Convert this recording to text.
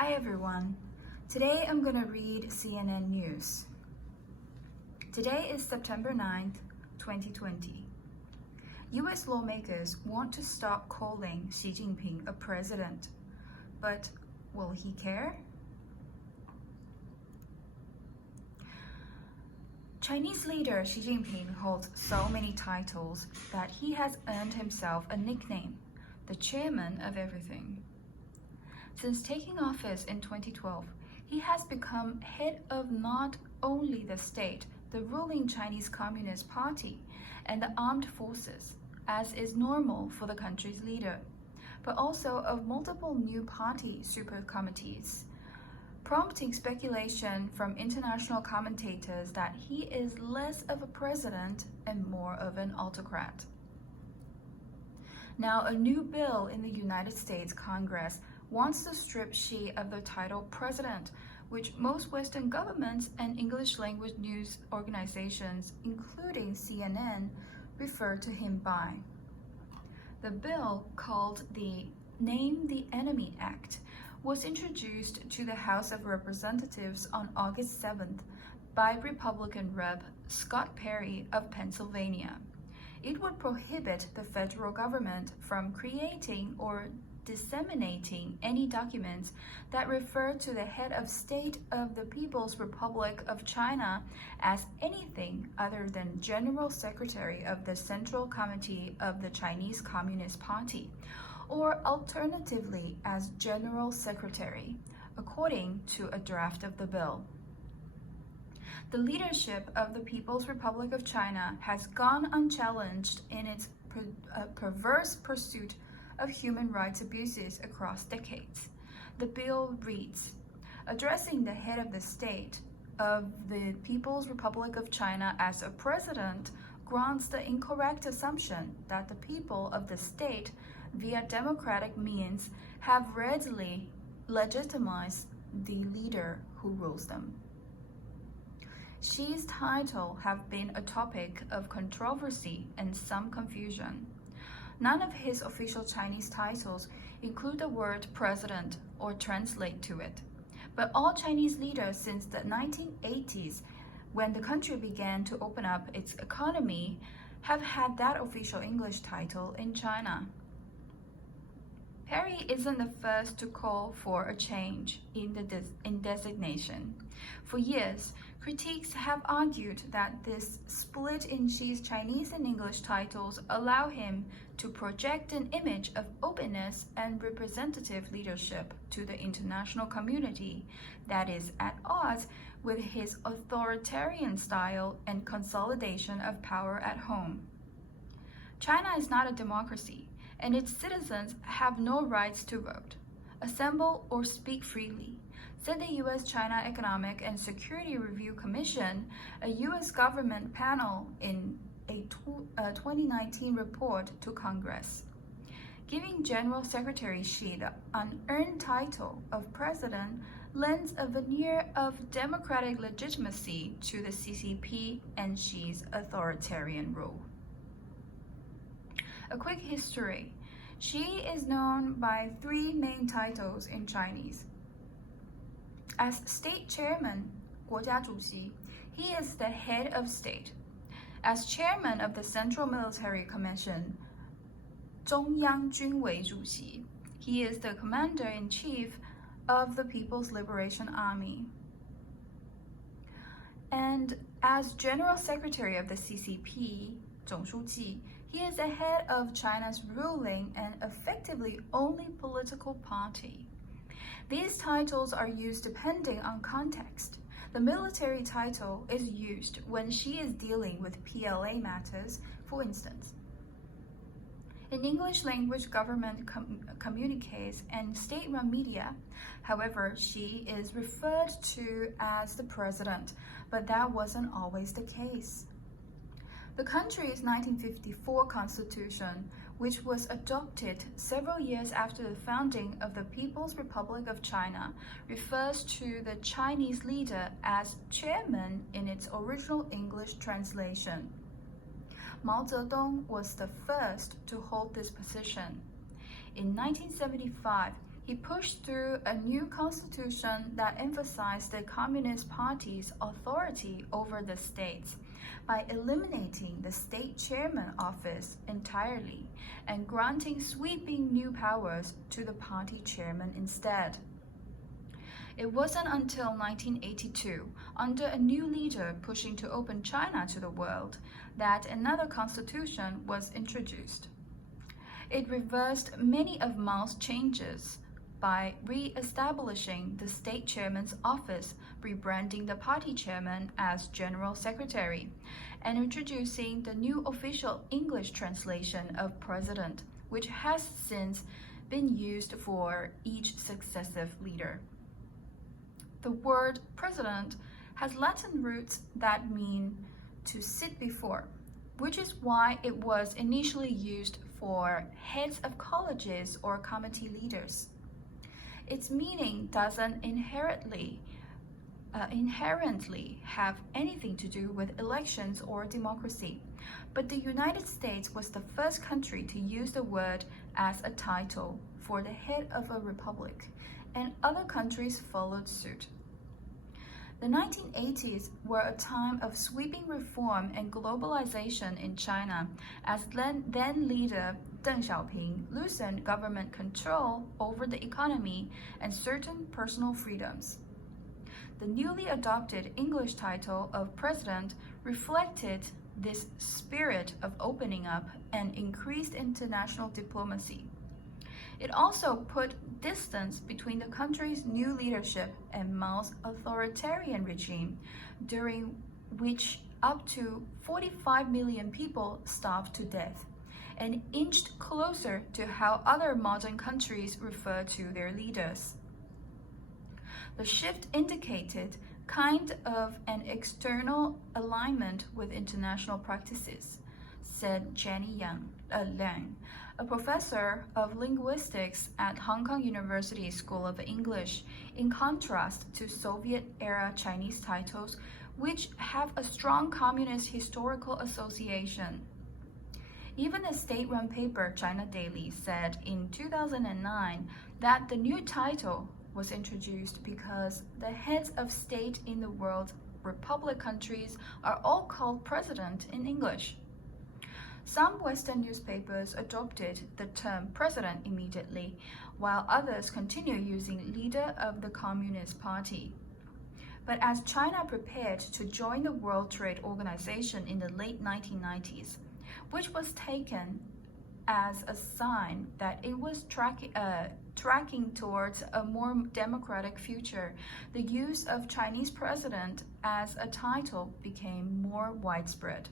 Hi everyone. Today I'm going to read CNN News. Today is September 9th, 2020. US lawmakers want to stop calling Xi Jin-Ping a president, but will he care? Chinese leader Xi Jinping holds so many titles that he has earned himself a nickname, the chairman of everything. Since taking office in 2012, he has become head of not only the state, the ruling Chinese Communist Party, and the armed forces, as is normal for the country's leader, but also of multiple new party super committees, prompting speculation from international commentators that he is less of a president and more of an autocrat. Now, a new bill in the United States Congress wants to strip Xi of the title president, which most Western governments and English language news organizations, including CNN, refer to him by. The bill, called the Name the Enemy Act, was introduced to the House of Representatives on August 7th by Republican Rep. Scott Perry of Pennsylvania. It would prohibit the federal government from creating or disseminating any documents that refer to the head of state of the People's Republic of China as anything other than General Secretary of the Central Committee of the Chinese Communist Party, or alternatively as General Secretary, according to a draft of the bill. The leadership of the People's Republic of China has gone unchallenged in its perverse pursuit of human rights abuses across decades. The bill reads, addressing the head of the state of the People's Republic of China as a president grants the incorrect assumption that the people of the state, via democratic means, have readily legitimized the leader who rules them. Xi's title have been a topic of controversy and some confusion. None of his official Chinese titles include the word president or translate to it. But all Chinese leaders since the 1980s, when the country began to open up its economy, have had that official English title in China. Perry isn't the first to call for a change in designation. For years, critics have argued that this split in Xi's Chinese and English titles allow him to project an image of openness and representative leadership to the international community that is at odds with his authoritarian style and consolidation of power at home. China is not a democracy, and its citizens have no rights to vote, assemble, or speak freely, said the U.S.-China Economic and Security Review Commission, a U.S. government panel, in a 2019 report to Congress. Giving General Secretary Xi the unearned title of president lends a veneer of democratic legitimacy to the CCP and Xi's authoritarian rule. A quick history. Xi is known by three main titles in Chinese. As state chairman, 国家主席, he is the head of state. As chairman of the Central Military Commission, 中央军委主席, he is the commander-in-chief of the People's Liberation Army. And as general secretary of the CCP, 总书记, he is the head of China's ruling and effectively only political party. These titles are used depending on context. The military title is used when Xi is dealing with PLA matters, for instance. In English language government communiques and state-run media, however, Xi is referred to as the president, but that wasn't always the case. The country's 1954 constitution, which was adopted several years after the founding of the People's Republic of China, refers to the Chinese leader as chairman in its original English translation. Mao Zedong was the first to hold this position. In 1975, He pushed through a new constitution that emphasized the Communist Party's authority over the states by eliminating the state chairman office entirely and granting sweeping new powers to the party chairman instead. It wasn't until 1982, under a new leader pushing to open China to the world, that another constitution was introduced. It reversed many of Mao's changes by re-establishing the state chairman's office, rebranding the party chairman as general secretary, and introducing the new official English translation of president, which has since been used for each successive leader. The word president has Latin roots that mean to sit before, which is why it was initially used for heads of colleges or committee leaders. Its meaning doesn't inherently have anything to do with elections or democracy, but the United States was the first country to use the word as a title for the head of a republic, and other countries followed suit. The 1980s were a time of sweeping reform and globalization in China as then-leader Deng Xiaoping loosened government control over the economy and certain personal freedoms. The newly adopted English title of president reflected this spirit of opening up and increased international diplomacy. It also put distance between the country's new leadership and Mao's authoritarian regime, during which up to 45 million people starved to death, and inched closer to how other modern countries refer to their leaders. The shift indicated kind of an external alignment with international practices, said Jenny Liang, a professor of linguistics at Hong Kong University School of English, in contrast to Soviet-era Chinese titles, which have a strong communist historical association. Even a state-run paper, China Daily, said in 2009 that the new title was introduced because the heads of state in the world's republic countries are all called president in English. Some Western newspapers adopted the term president immediately, while others continue using leader of the Communist Party. But as China prepared to join the World Trade Organization in the late 1990s, which was taken as a sign that it was tracking towards a more democratic future, the use of Chinese president as a title became more widespread.